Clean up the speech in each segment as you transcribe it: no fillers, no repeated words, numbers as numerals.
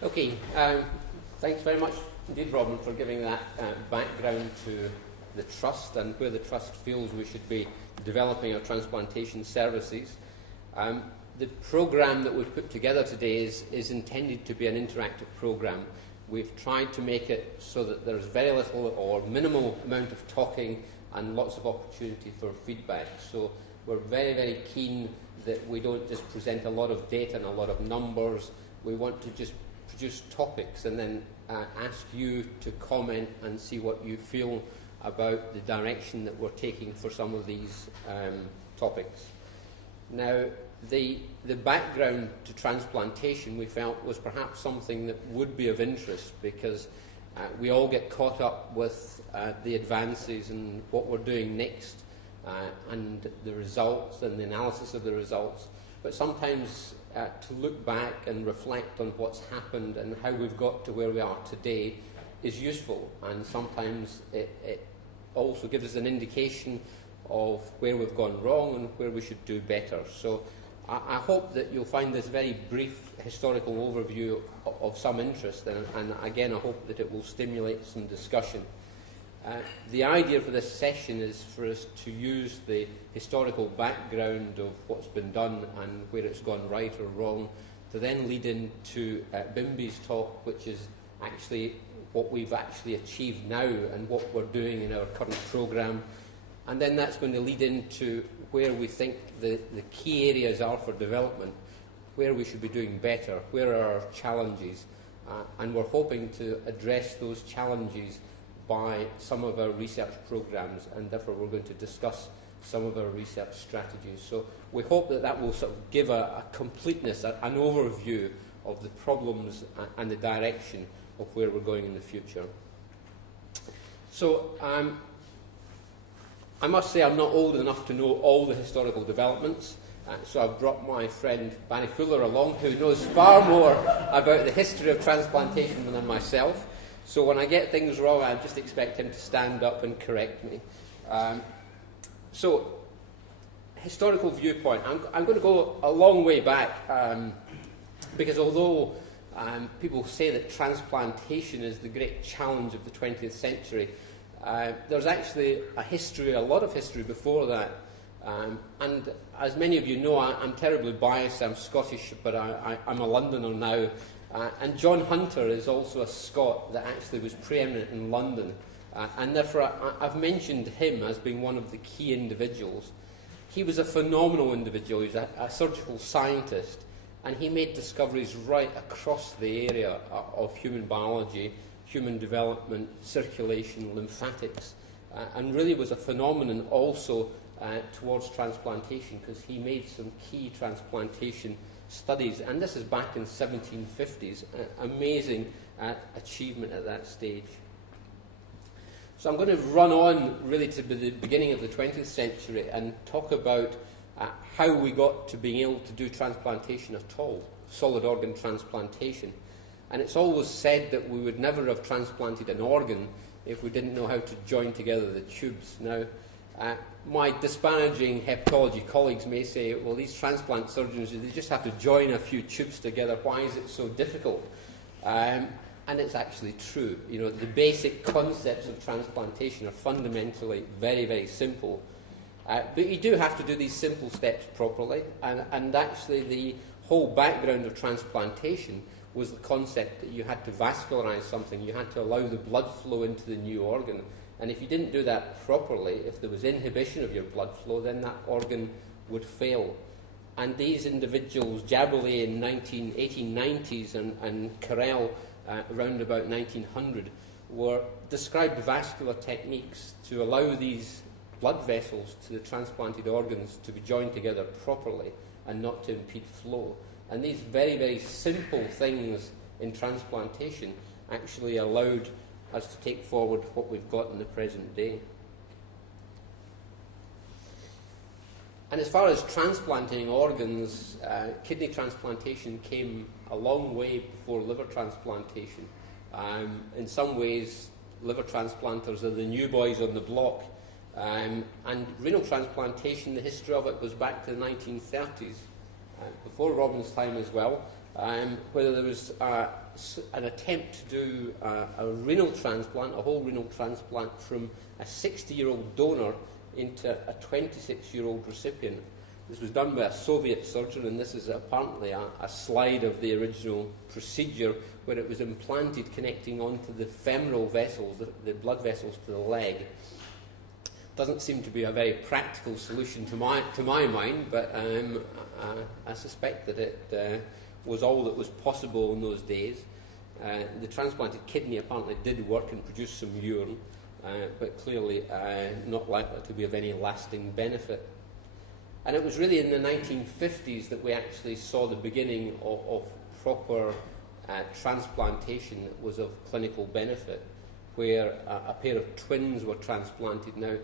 Okay, thanks very much indeed, Robin, for giving that background to the Trust and where the Trust feels we should be developing our transplantation services. The programme that we've put together today is intended to be an interactive programme. We've tried to make it so that there's very little or minimal amount of talking and lots of opportunity for feedback. So we're very, very keen that we don't just present a lot of data and a lot of numbers. We want to just produce topics and then ask you to comment and see what you feel about the direction that we're taking for some of these topics. Now, the background to transplantation we felt was perhaps something that would be of interest because we all get caught up with the advances and what we're doing next and the results and the analysis of the results. But sometimes to look back and reflect on what's happened and how we've got to where we are today is useful, and sometimes it also gives us an indication of where we've gone wrong and where we should do better. So I hope that you'll find this very brief historical overview of some interest, and again I hope that it will stimulate some discussion. The idea for this session is for us to use the historical background of what's been done and where it's gone right or wrong to then lead into Bimbi's talk, which is actually what we've actually achieved now and what we're doing in our current programme. And then that's going to lead into where we think the key areas are for development, where we should be doing better, where are our challenges, and we're hoping to address those challenges by some of our research programmes, and therefore we're going to discuss some of our research strategies. So we hope that that will sort of give a completeness, an overview of the problems and the direction of where we're going in the future. So I must say I'm not old enough to know all the historical developments, so I've brought my friend Barry Fuller along, who knows far more about the history of transplantation than myself. So when I get things wrong, I just expect him to stand up and correct me. So, historical viewpoint. I'm going to go a long way back, because although people say that transplantation is the great challenge of the 20th century, there's actually a lot of history before that. And as many of you know, I'm terribly biased. I'm Scottish, but I'm a Londoner now. And John Hunter is also a Scot that actually was preeminent in London. And therefore, I've mentioned him as being one of the key individuals. He was a phenomenal individual. He was a surgical scientist. And he made discoveries right across the area of human biology, human development, circulation, lymphatics, and really was a phenomenon also towards transplantation, because he made some key transplantation studies, and this is back in 1750s. Amazing achievement at that stage. So I'm going to run on really to the beginning of the 20th century and talk about how we got to being able to do transplantation at all, solid organ transplantation. And it's always said that we would never have transplanted an organ if we didn't know how to join together the tubes. Now, my disparaging hepatology colleagues may say, well, these transplant surgeons, they just have to join a few tubes together. Why is it so difficult? And it's actually true. You know, the basic concepts of transplantation are fundamentally very, very simple. But you do have to do these simple steps properly. And actually the whole background of transplantation was the concept that you had to vascularize something. You had to allow the blood flow into the new organ. And if you didn't do that properly, if there was inhibition of your blood flow, then that organ would fail. And these individuals, Jaboulet in 1890s and Carrel around about 1900, described vascular techniques to allow these blood vessels to the transplanted organs to be joined together properly and not to impede flow. And these very, very simple things in transplantation actually allowed us to take forward what we've got in the present day. And as far as transplanting organs, kidney transplantation came a long way before liver transplantation. In some ways, liver transplanters are the new boys on the block. And renal transplantation, the history of it goes back to the 1930s. before Robin's time as well, where there was an attempt to do a renal transplant, a whole renal transplant from a 60-year-old donor into a 26-year-old recipient. This was done by a Soviet surgeon, and this is apparently a slide of the original procedure, where it was implanted connecting onto the femoral vessels, the blood vessels to the leg. Doesn't seem to be a very practical solution to my mind, but I suspect that it was all that was possible in those days. The transplanted kidney apparently did work and produce some urine, but clearly not likely to be of any lasting benefit. And it was really in the 1950s that we actually saw the beginning of proper transplantation that was of clinical benefit, where a pair of twins were transplanted. Now,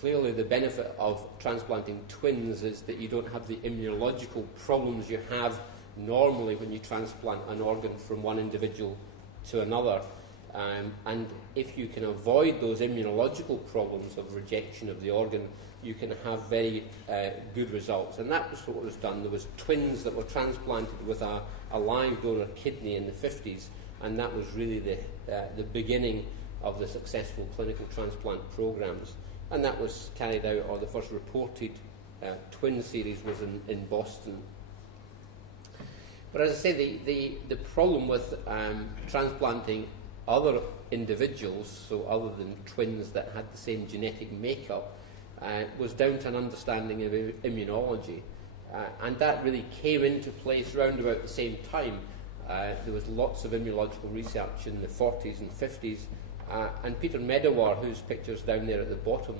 clearly the benefit of transplanting twins is that you don't have the immunological problems you have normally when you transplant an organ from one individual to another. And if you can avoid those immunological problems of rejection of the organ, you can have very good results. And that was what was done. There was twins that were transplanted with a live donor kidney in the 50s, and that was really the beginning of the successful clinical transplant programs. And that was carried out, or the first reported twin series was in Boston. But as I say, the problem with transplanting other individuals, so other than twins that had the same genetic makeup, was down to an understanding of immunology. And that really came into place round about the same time. There was lots of immunological research in the 40s and 50s, and Peter Medawar, whose picture's down there at the bottom,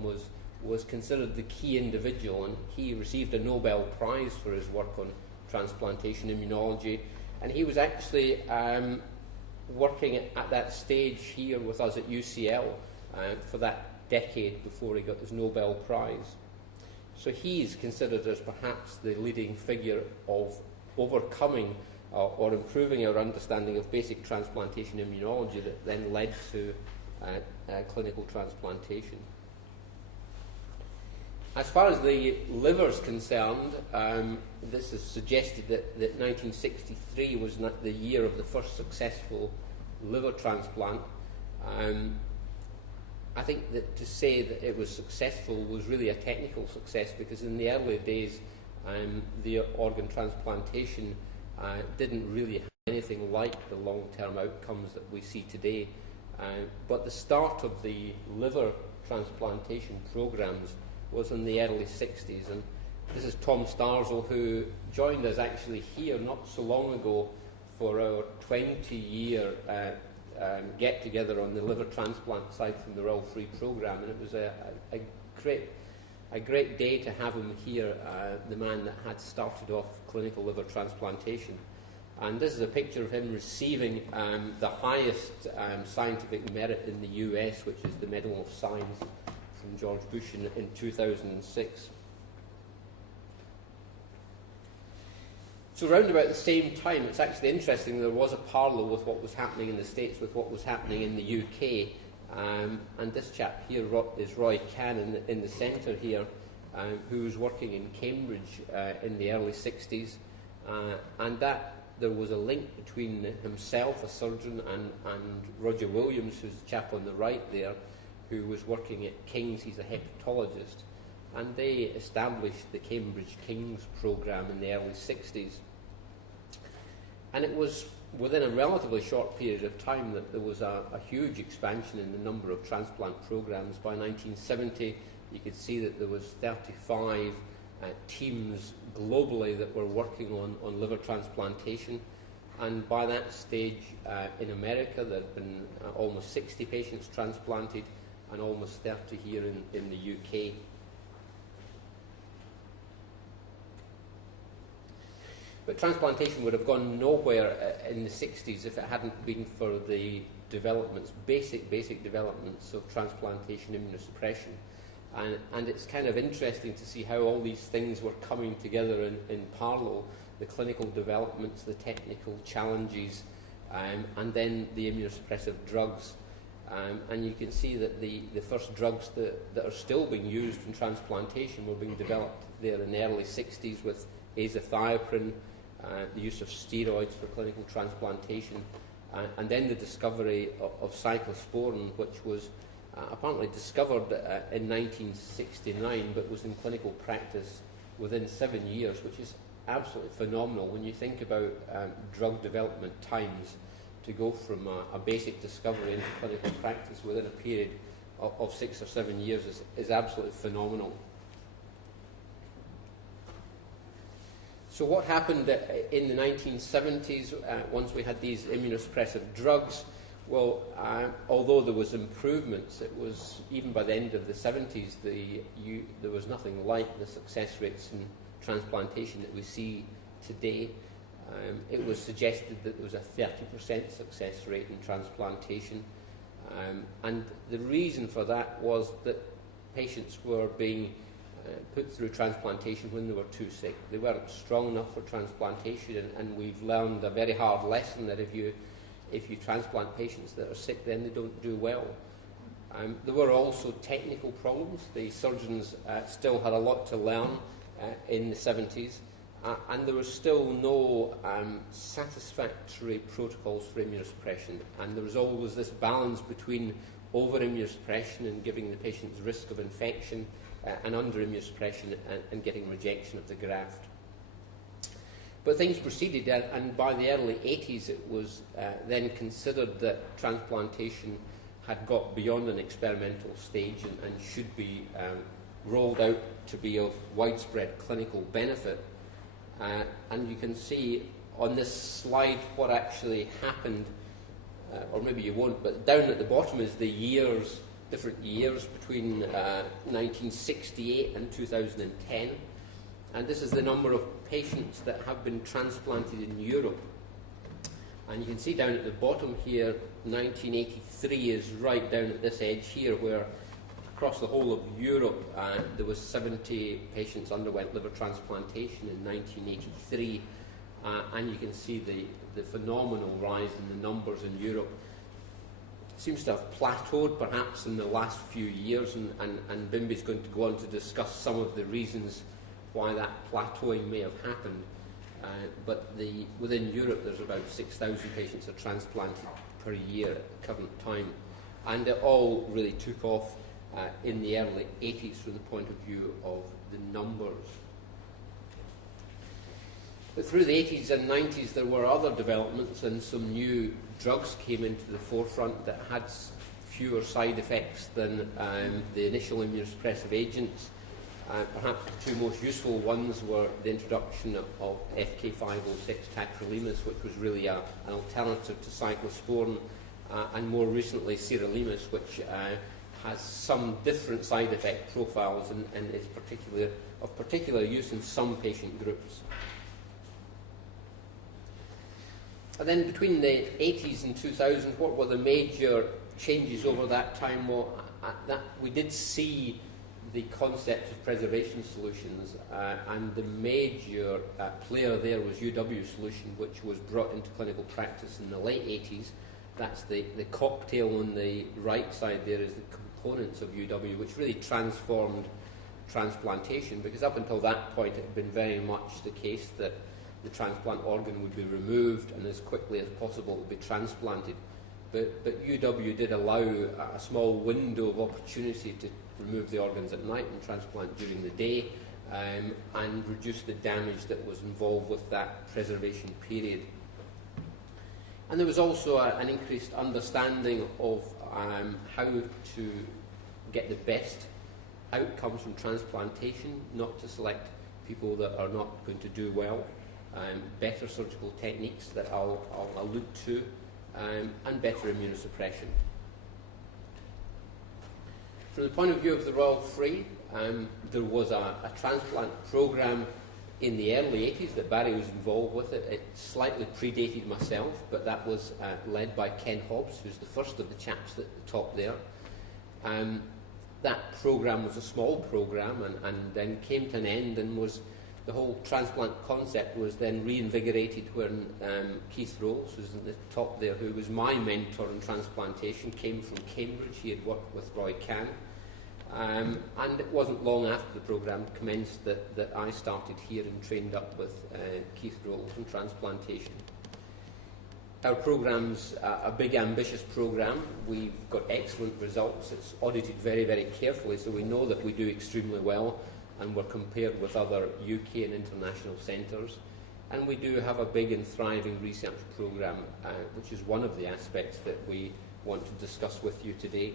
was considered the key individual, and he received a Nobel Prize for his work on transplantation immunology. And he was actually working at that stage here with us at UCL for that decade before he got his Nobel Prize. So he's considered as perhaps the leading figure of overcoming or improving our understanding of basic transplantation immunology that then led to clinical transplantation. As far as the liver is concerned, this is suggested that 1963 was not the year of the first successful liver transplant. I think that to say that it was successful was really a technical success, because in the early days the organ transplantation didn't really have anything like the long-term outcomes that we see today. But the start of the liver transplantation programs was in the early 60s, and this is Tom Starzl, who joined us actually here not so long ago for our 20-year get-together on the liver transplant side from the Royal Free Programme, and it was a great day to have him here, the man that had started off clinical liver transplantation. And this is a picture of him receiving the highest scientific merit in the US, which is the Medal of Science from George Bush in 2006. So around about the same time, it's actually interesting, there was a parallel with what was happening in the States with what was happening in the UK. And this chap here is Roy Cannon in the centre here, who was working in Cambridge in the early 60s. And that there was a link between himself, a surgeon, and Roger Williams, who's the chap on the right there, who was working at King's. He's a hepatologist. And they established the Cambridge King's programme in the early 60s. And it was within a relatively short period of time that there was a huge expansion in the number of transplant programs. By 1970, you could see that there was 35 teams globally that were working on liver transplantation. And by that stage, in America, there had been almost 60 patients transplanted, and almost 30 here in the UK. But transplantation would have gone nowhere in the 60s if it hadn't been for the developments, basic developments of transplantation immunosuppression. And it's kind of interesting to see how all these things were coming together in parallel, the clinical developments, the technical challenges, and then the immunosuppressive drugs. And you can see that the first drugs that are still being used in transplantation were being developed there in the early 60s with azathioprine, the use of steroids for clinical transplantation, and then the discovery of cyclosporin, which was apparently discovered in 1969, but was in clinical practice within 7 years, which is absolutely phenomenal when you think about drug development times. To go from a basic discovery into clinical practice within a period of 6 or 7 years is absolutely phenomenal. So what happened in the 1970s once we had these immunosuppressive drugs? Well, although there was improvements, it was even by the end of the 70s there was nothing like the success rates in transplantation that we see today. It was suggested that there was a 30% success rate in transplantation, and the reason for that was that patients were being put through transplantation when they were too sick. They weren't strong enough for transplantation, and we've learned a very hard lesson that if you transplant patients that are sick, then they don't do well. There were also technical problems. The surgeons still had a lot to learn in the 70s, and there was still no satisfactory protocols for immunosuppression, and there was always this balance between over-immunosuppression and giving the patients risk of infection, and under-immunosuppression and getting rejection of the graft. But things proceeded, and by the early 80s it was then considered that transplantation had got beyond an experimental stage and should be rolled out to be of widespread clinical benefit. And you can see on this slide what actually happened, or maybe you won't, but down at the bottom is the years, different years between 1968 and 2010. And this is the number of patients that have been transplanted in Europe. And you can see down at the bottom here, 1983 is right down at this edge here, where across the whole of Europe there was 70 patients underwent liver transplantation in 1983. And you can see the phenomenal rise in the numbers in Europe. It seems to have plateaued perhaps in the last few years, and Bimbi's going to go on to discuss some of the reasons why that plateauing may have happened. But within Europe there's about 6,000 patients are transplanted per year at the current time. And it all really took off in the early 80s from the point of view of the numbers. But through the 80s and 90s there were other developments, and some new drugs came into the forefront that had fewer side effects than the initial immunosuppressive agents. Perhaps the two most useful ones were the introduction of FK506 tacrolimus, which was really an alternative to cyclosporin, and more recently sirolimus, which has some different side effect profiles and is of particular use in some patient groups. And then between the 80s and 2000, what were the major changes over that time? Well, we did see the concept of preservation solutions, and the major player there was UW Solution, which was brought into clinical practice in the late 80s. That's the cocktail on the right side there is the components of UW, which really transformed transplantation, because up until that point it had been very much the case that the transplant organ would be removed and as quickly as possible would be transplanted. But UW did allow a small window of opportunity to remove the organs at night and transplant during the day, and reduce the damage that was involved with that preservation period. And there was also an increased understanding of how to get the best outcomes from transplantation, not to select people that are not going to do well, better surgical techniques that I'll allude to, and better immunosuppression. From the point of view of the Royal Free, there was a transplant program in the early 80s that Barry was involved with. It slightly predated myself, but that was led by Ken Hobbs, who's the first of the chaps at the top there. That program was a small program and then came to an end, and the whole transplant concept was then reinvigorated when Keith Rolls, who's at the top there, who was my mentor in transplantation, came from Cambridge. He had worked with Roy Kahn. And it wasn't long after the programme commenced that I started here and trained up with Keith Rolls in transplantation. Our programme's a big, ambitious programme. We've got excellent results. It's audited very, very carefully, so we know that we do extremely well, and we're compared with other UK and international centres. And we do have a big and thriving research programme, which is one of the aspects that we want to discuss with you today.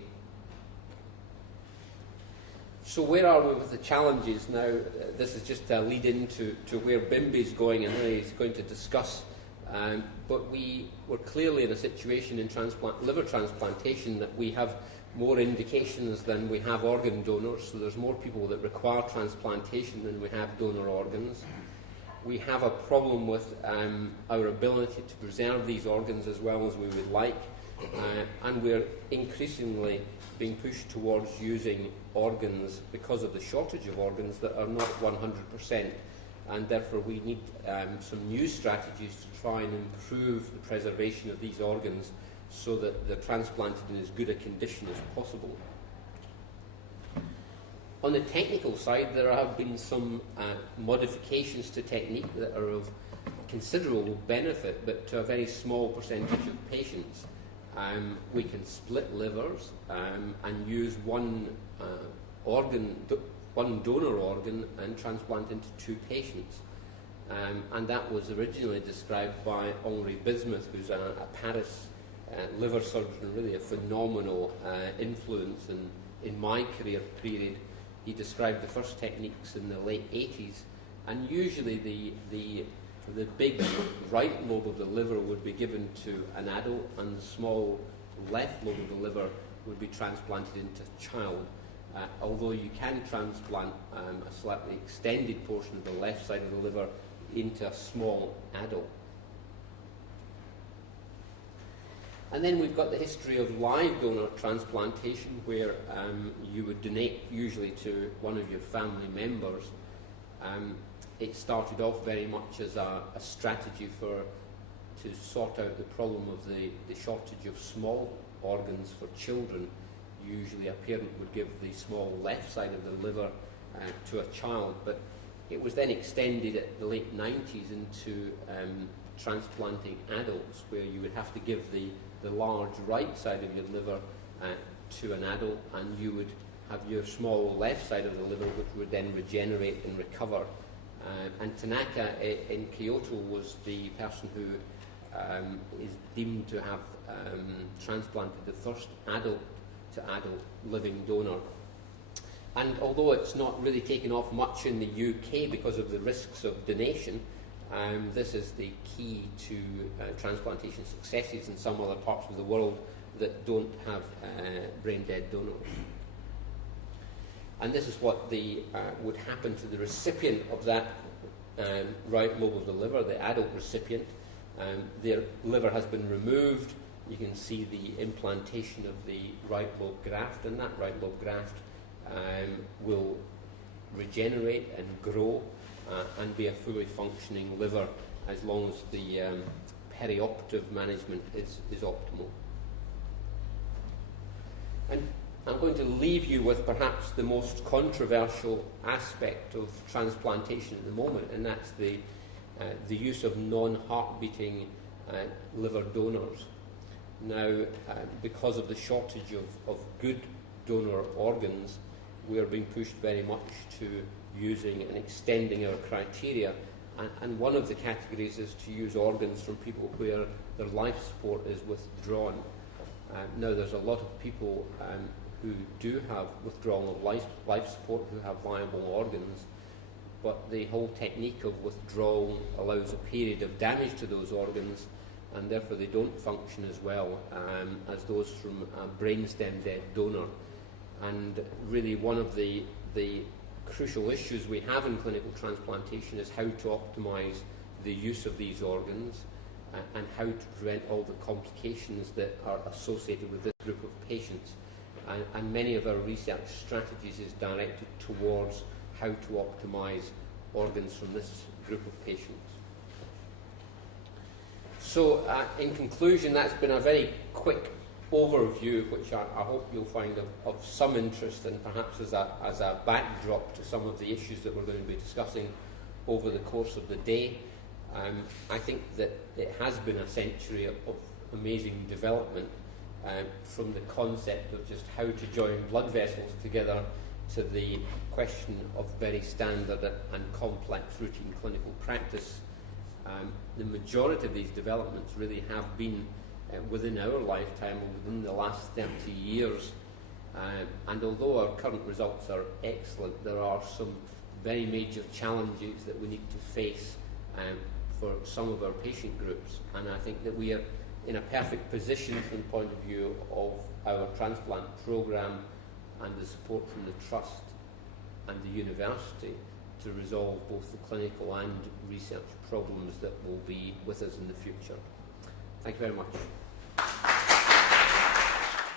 So where are we with the challenges now? This is just a lead into where Bimby's going, and really he's going to discuss. But we're clearly in a situation in liver transplantation that we have more indications than we have organ donors. So there's more people that require transplantation than we have donor organs. We have a problem with our ability to preserve these organs as well as we would like. And we're increasingly being pushed towards using organs because of the shortage of organs that are not 100%, and therefore we need some new strategies to try and improve the preservation of these organs so that they're transplanted in as good a condition as possible. On the technical side, there have been some modifications to technique that are of considerable benefit, but to a very small percentage of patients. We can split livers and use one donor organ and transplant into two patients. And that was originally described by Henri Bismuth, who's a Paris liver surgeon, really a phenomenal influence in my career period. He described the first techniques in the late 80s, and usually the big right lobe of the liver would be given to an adult, and the small left lobe of the liver would be transplanted into a child. Although you can transplant a slightly extended portion of the left side of the liver into a small adult. And then we've got the history of live donor transplantation, where you would donate usually to one of your family members. It started off very much as a strategy to sort out the problem of the shortage of small organs for children. Usually a parent would give the small left side of the liver to a child, but it was then extended at the late 90s into transplanting adults, where you would have to give the large right side of your liver to an adult, and you would have your small left side of the liver, which would then regenerate and recover. And Tanaka in Kyoto was the person who is deemed to have transplanted the first adult-to-adult living donor. And although it's not really taken off much in the UK because of the risks of donation, this is the key to transplantation successes in some other parts of the world that don't have brain-dead donors. And this is what would happen to the recipient of that right lobe of the liver, the adult recipient. Their liver has been removed. You can see the implantation of the right lobe graft, and that right lobe graft will regenerate and grow and be a fully functioning liver as long as the perioperative management is optimal. And I'm going to leave you with perhaps the most controversial aspect of transplantation at the moment, and that's the use of non-heart-beating liver donors. Now, because of the shortage of good donor organs, we are being pushed very much to using and extending our criteria, and one of the categories is to use organs from people where their life support is withdrawn. Now, there's a lot of people who do have withdrawal of life support who have viable organs, but the whole technique of withdrawal allows a period of damage to those organs, and therefore they don't function as well as those from a brainstem dead donor. And really one of the crucial issues we have in clinical transplantation is how to optimise the use of these organs and how to prevent all the complications that are associated with this group of patients. And many of our research strategies is directed towards how to optimise organs from this group of patients. So in conclusion, that's been a very quick overview, which I hope you'll find of some interest, and perhaps as a backdrop to some of the issues that we're going to be discussing over the course of the day. I think that it has been a century of amazing development, from the concept of just how to join blood vessels together to the question of very standard and complex routine clinical practice. The majority of these developments really have been within our lifetime, or within the last 30 years. And although our current results are excellent, there are some very major challenges that we need to face for some of our patient groups. And I think that we are in a perfect position from the point of view of our transplant programme and the support from the Trust and the university to resolve both the clinical and research problems that will be with us in the future. Thank you very much.